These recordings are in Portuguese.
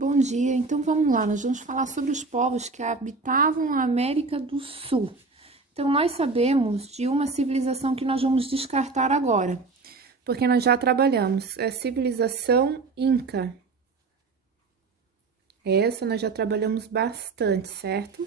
Bom dia, então vamos lá, nós vamos falar sobre os povos que habitavam a América do Sul. Então, nós sabemos de uma civilização que nós vamos descartar agora, porque nós já trabalhamos, é a civilização Inca. Essa nós já trabalhamos bastante, certo?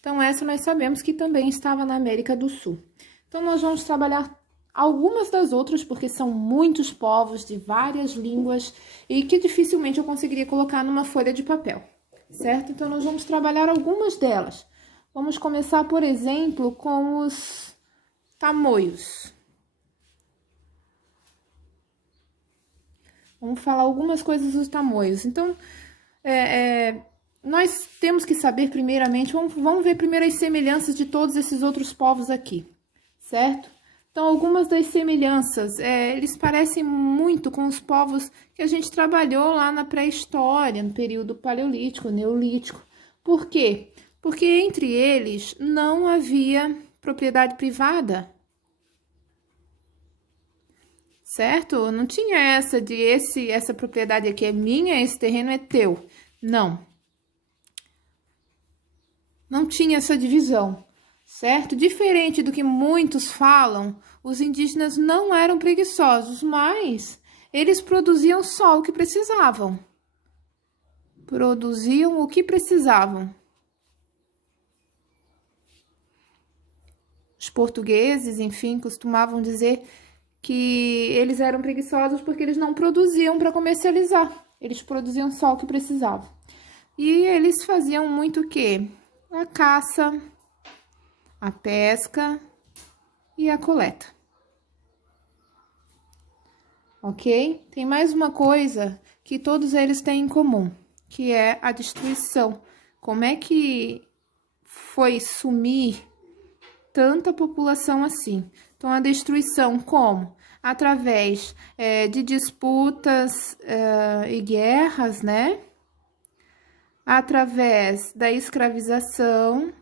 Então, essa nós sabemos que também estava na América do Sul. Então, nós vamos trabalhar algumas das outras, porque são muitos povos de várias línguas e que dificilmente eu conseguiria colocar numa folha de papel, certo? Então, nós vamos trabalhar algumas delas. Vamos começar, por exemplo, com os tamoios. Vamos falar algumas coisas dos tamoios. Então, nós temos que saber primeiramente, vamos ver primeiro as semelhanças de todos esses outros povos aqui, certo? Então, algumas das semelhanças, eles parecem muito com os povos que a gente trabalhou lá na pré-história, no período paleolítico, neolítico. Por quê? Porque entre eles não havia propriedade privada, certo? Não tinha essa de essa propriedade aqui é minha, esse terreno é teu. Não. Não tinha essa divisão, certo? Diferente do que muitos falam, os indígenas não eram preguiçosos, mas eles produziam só o que precisavam. Produziam o que precisavam. Os portugueses, enfim, costumavam dizer que eles eram preguiçosos porque eles não produziam para comercializar. Eles produziam só o que precisavam. E eles faziam muito o quê? A caça, a pesca e a coleta. Ok? Tem mais uma coisa que todos eles têm em comum, que é a destruição. Como é que foi sumir tanta população assim? Então, a destruição como? Através de disputas e guerras, né? Através da escravização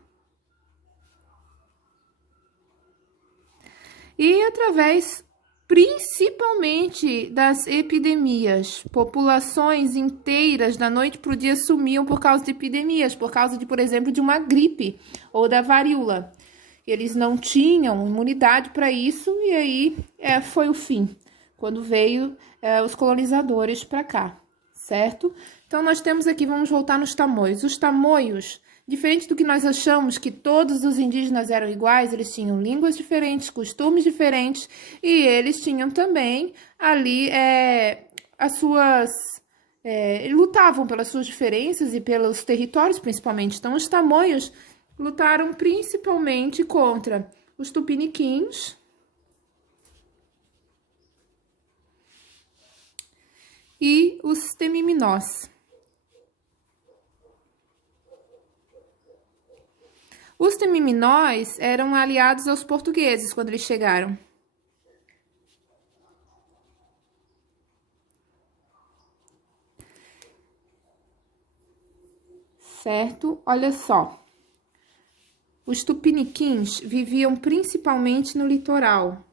e através principalmente das epidemias. Populações inteiras da noite para o dia sumiam por causa de epidemias, por causa de, por exemplo, de uma gripe ou da varíola. Eles não tinham imunidade para isso e aí foi o fim, quando veio os colonizadores para cá, certo? Então, nós temos aqui, vamos voltar nos tamoios. Os tamoios, diferente do que nós achamos que todos os indígenas eram iguais, eles tinham línguas diferentes, costumes diferentes, e eles tinham também ali as suas... lutavam pelas suas diferenças e pelos territórios, principalmente. Então, os tamoios lutaram principalmente contra os tupiniquins e os temiminós. Os temiminós eram aliados aos portugueses quando eles chegaram. Certo? Olha só. Os tupiniquins viviam principalmente no litoral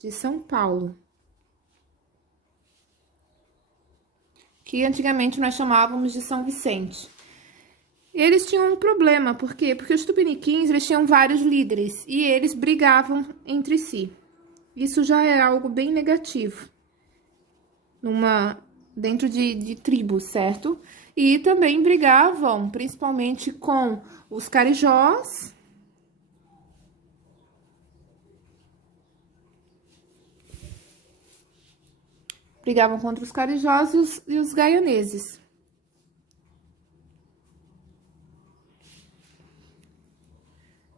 de São Paulo, que antigamente nós chamávamos de São Vicente. Eles tinham um problema, por quê? Porque os tupiniquins, eles tinham vários líderes e eles brigavam entre si. Isso já é algo bem negativo dentro de tribos, certo? E também brigavam, principalmente com os carijós brigavam contra os carijós e os guaianeses.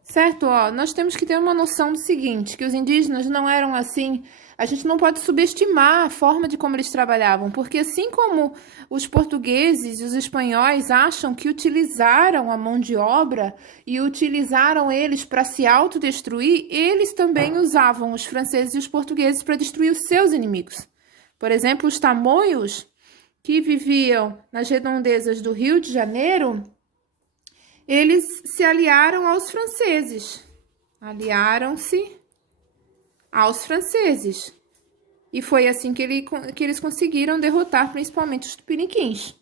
Certo? Ó, nós temos que ter uma noção do seguinte, que os indígenas não eram assim, a gente não pode subestimar a forma de como eles trabalhavam, porque assim como os portugueses e os espanhóis acham que utilizaram a mão de obra e utilizaram eles para se autodestruir, eles também usavam os franceses e os portugueses para destruir os seus inimigos. Por exemplo, os tamoios, que viviam nas redondezas do Rio de Janeiro, eles se aliaram aos franceses. Aliaram-se aos franceses. E foi assim que eles conseguiram derrotar principalmente os tupiniquins.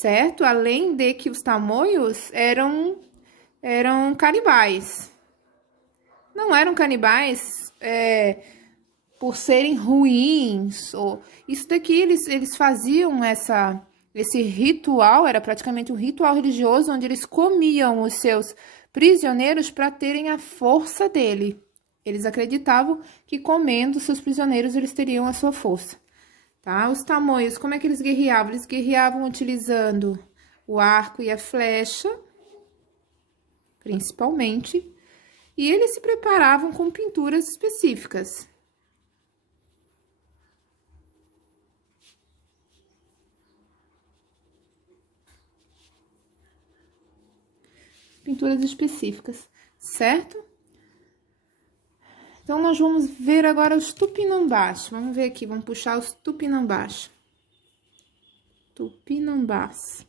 certo? Além de que os tamoios eram canibais. Não eram canibais por serem ruins. Isso daqui, eles faziam esse ritual, era praticamente um ritual religioso, onde eles comiam os seus prisioneiros para terem a força dele. Eles acreditavam que comendo seus prisioneiros, eles teriam a sua força. Tá? Os tamoios, como é que eles guerreavam? Eles guerreavam utilizando o arco e a flecha, principalmente, e eles se preparavam com pinturas específicas. Pinturas específicas, certo? Então, nós vamos ver agora os tupinambás. Vamos ver aqui, vamos puxar os tupinambás. Tupinambás.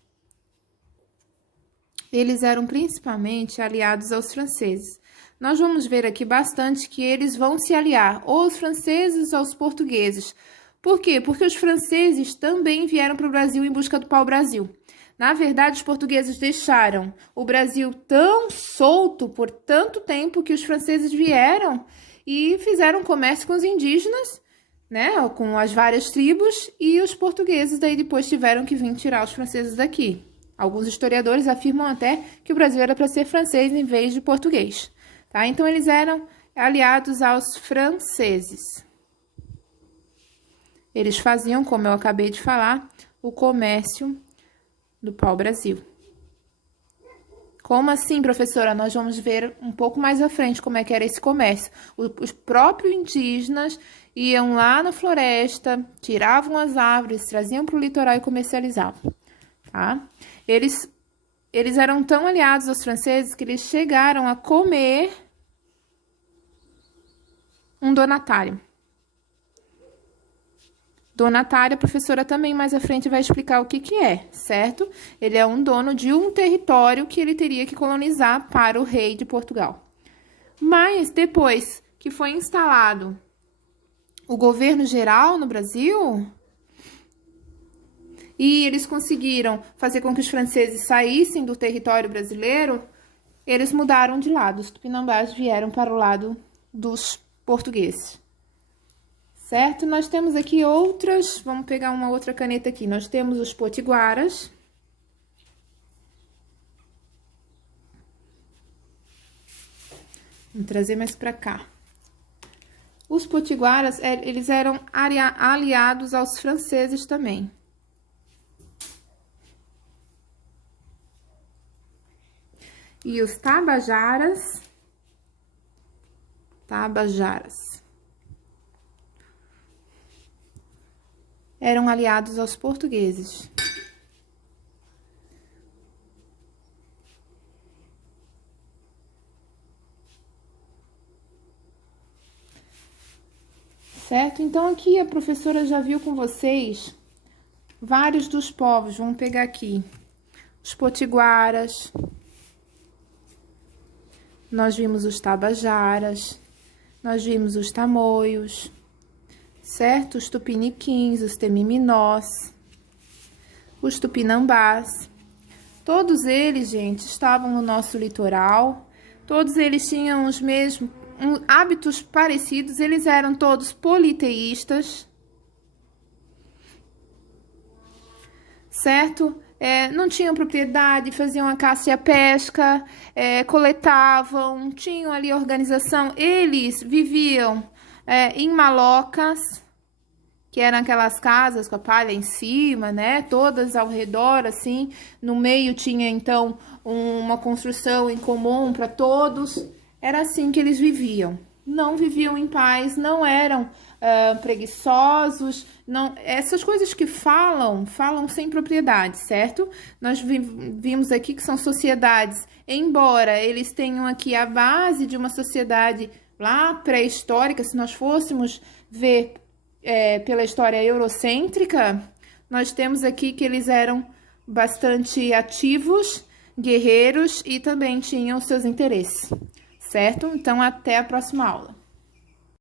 Eles eram principalmente aliados aos franceses. Nós vamos ver aqui bastante que eles vão se aliar ou aos franceses ou aos portugueses. Por quê? Porque os franceses também vieram para o Brasil em busca do pau-brasil. Na verdade, os portugueses deixaram o Brasil tão solto por tanto tempo que os franceses vieram e fizeram comércio com os indígenas, né, com as várias tribos, e os portugueses daí depois tiveram que vir tirar os franceses daqui. Alguns historiadores afirmam até que o Brasil era para ser francês em vez de português, tá? Então, eles eram aliados aos franceses. Eles faziam, como eu acabei de falar, o comércio do pau-brasil. Como assim, professora? Nós vamos ver um pouco mais à frente como é que era esse comércio. Os próprios indígenas iam lá na floresta, tiravam as árvores, traziam para o litoral e comercializavam, tá? Eles eram tão aliados aos franceses que eles chegaram a comer um donatário. Donatário, a professora também mais à frente vai explicar o que que é, certo? Ele é um dono de um território que ele teria que colonizar para o rei de Portugal. Mas depois que foi instalado o governo geral no Brasil, e eles conseguiram fazer com que os franceses saíssem do território brasileiro, eles mudaram de lado. Os tupinambás vieram para o lado dos portugueses. Certo? Nós temos aqui outras, vamos pegar uma outra caneta aqui. Nós temos os potiguaras. Vamos trazer mais para cá. Os potiguaras, eles eram aliados aos franceses também. E os tabajaras. Eram aliados aos portugueses. Certo? Então, aqui a professora já viu com vocês vários dos povos. Vamos pegar aqui os potiguaras. Nós vimos os tabajaras. Nós vimos os tamoios. Certo? Os tupiniquins, os temiminós, os tupinambás. Todos eles, gente, estavam no nosso litoral. Todos eles tinham os mesmos hábitos parecidos. Eles eram todos politeístas. Certo? Não tinham propriedade, faziam a caça e a pesca, coletavam, tinham ali organização. Eles viviam em malocas, que eram aquelas casas com a palha em cima, né? Todas ao redor, assim. No meio tinha, então, uma construção em comum para todos. Era assim que eles viviam. Não viviam em paz, não eram preguiçosos. Não, essas coisas que falam sem propriedade, certo? Nós vimos aqui que são sociedades, embora eles tenham aqui a base de uma sociedade lá pré-histórica, se nós fôssemos ver pela história eurocêntrica, nós temos aqui que eles eram bastante ativos, guerreiros e também tinham seus interesses, certo? Então, até a próxima aula.